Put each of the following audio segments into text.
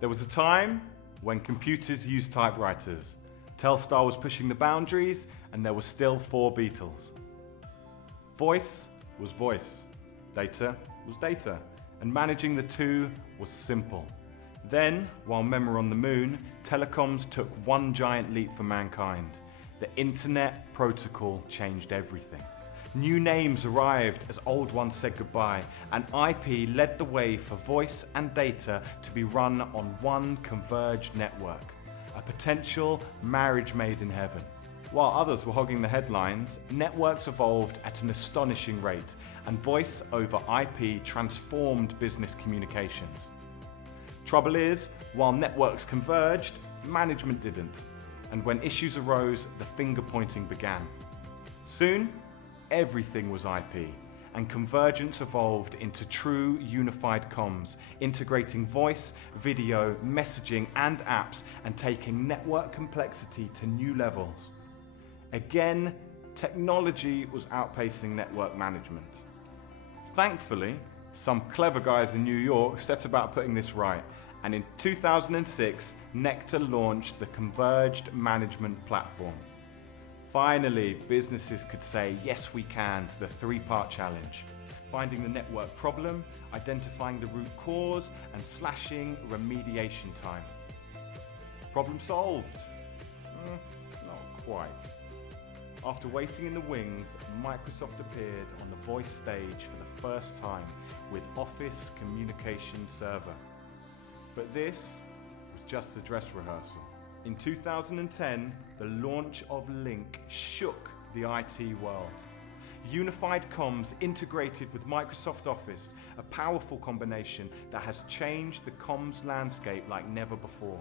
There was a time when computers used typewriters. Telstar was pushing the boundaries and there were still 4 Beatles. Voice was voice, data was data, and managing the two was simple. Then, while men were on the moon, telecoms took one giant leap for mankind. The Internet Protocol changed everything. New names arrived as old ones said goodbye, and IP led the way for voice and data to be run on one converged network, a potential marriage made in heaven. While others were hogging the headlines, networks evolved at an astonishing rate, and voice over IP transformed business communications. Trouble is, while networks converged, management didn't, and when issues arose, the finger pointing began. Soon, everything was IP, and convergence evolved into true unified comms, integrating voice, video, messaging and apps, and taking network complexity to new levels. Again, technology was outpacing network management. Thankfully, some clever guys in New York set about putting this right, and in 2006, Nectar launched the Converged Management Platform. Finally, businesses could say yes we can to the 3-part challenge: finding the network problem, identifying the root cause, and slashing remediation time. Problem solved? Not quite. After waiting in the wings, Microsoft appeared on the voice stage for the first time with Office Communication Server. But this was just a dress rehearsal. In 2010, the launch of Lync shook the IT world. Unified comms integrated with Microsoft Office, a powerful combination that has changed the comms landscape like never before.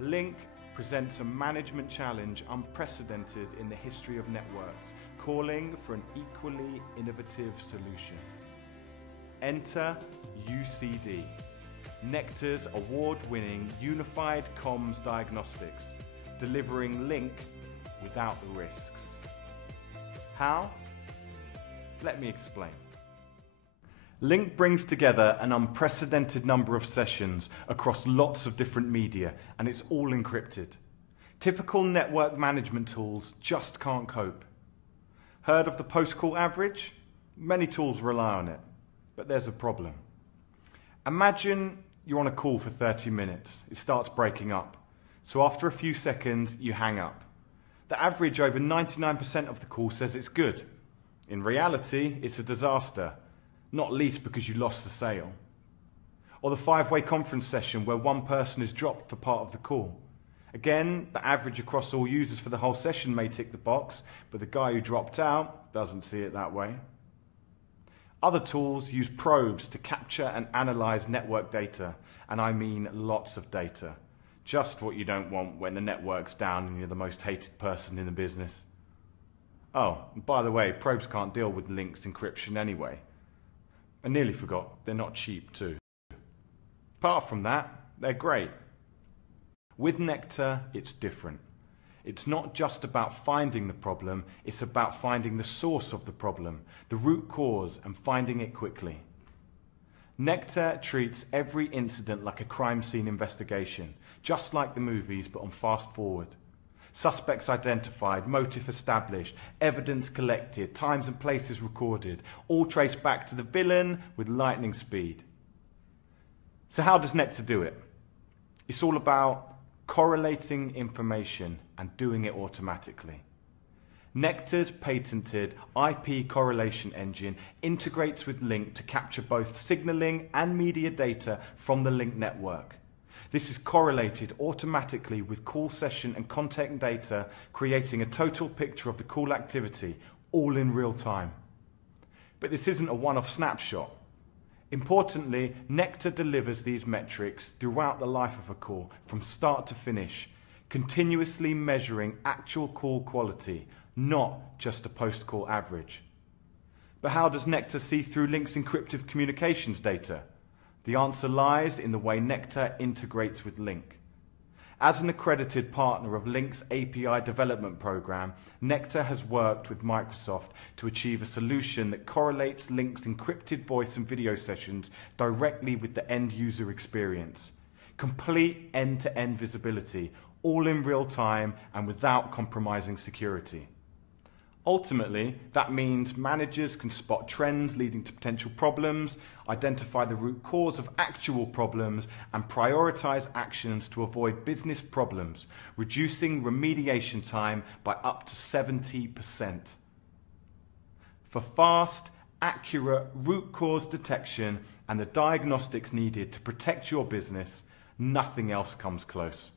Lync presents a management challenge unprecedented in the history of networks, calling for an equally innovative solution. Enter UCD, Nectar's award-winning unified comms diagnostics, delivering Lync without the risks. How? Let me explain. Lync brings together an unprecedented number of sessions across lots of different media, and it's all encrypted. Typical network management tools just can't cope. Heard of the post-call average? Many tools rely on it, but there's a problem. Imagine you're on a call for 30 minutes. It starts breaking up. So after a few seconds, you hang up. The average over 99% of the call says it's good. In reality, it's a disaster, not least because you lost the sale. Or the 5-way conference session where one person is dropped for part of the call. Again, the average across all users for the whole session may tick the box, but the guy who dropped out doesn't see it that way. Other tools use probes to capture and analyze network data, and I mean lots of data. Just what you don't want when the network's down and you're the most hated person in the business. Oh, and by the way, probes can't deal with Lync's encryption anyway. I nearly forgot, they're not cheap too. Apart from that, they're great. With Nectar, it's different. It's not just about finding the problem, it's about finding the source of the problem, the root cause, and finding it quickly. Nectar treats every incident like a crime scene investigation, just like the movies, but on fast forward. Suspects identified, motive established, evidence collected, times and places recorded, all traced back to the villain with lightning speed. So how does Nectar do it? It's all about correlating information and doing it automatically. Nectar's patented IP correlation engine integrates with Lync to capture both signaling and media data from the Lync network. This is correlated automatically with call session and content data, creating a total picture of the call activity, all in real time. But this isn't a one-off snapshot. Importantly, Nectar delivers these metrics throughout the life of a call, from start to finish, continuously measuring actual call quality, not just a post-call average. But how does Nectar see through Lync's encrypted communications data? The answer lies in the way Nectar integrates with Lync. As an accredited partner of Lync's API development program, Nectar has worked with Microsoft to achieve a solution that correlates Lync's encrypted voice and video sessions directly with the end user experience. complete end-to-end visibility, all in real time and without compromising security. Ultimately, that means managers can spot trends leading to potential problems, identify the root cause of actual problems, and prioritize actions to avoid business problems, reducing remediation time by up to 70%. For fast, accurate root cause detection and the diagnostics needed to protect your business, nothing else comes close.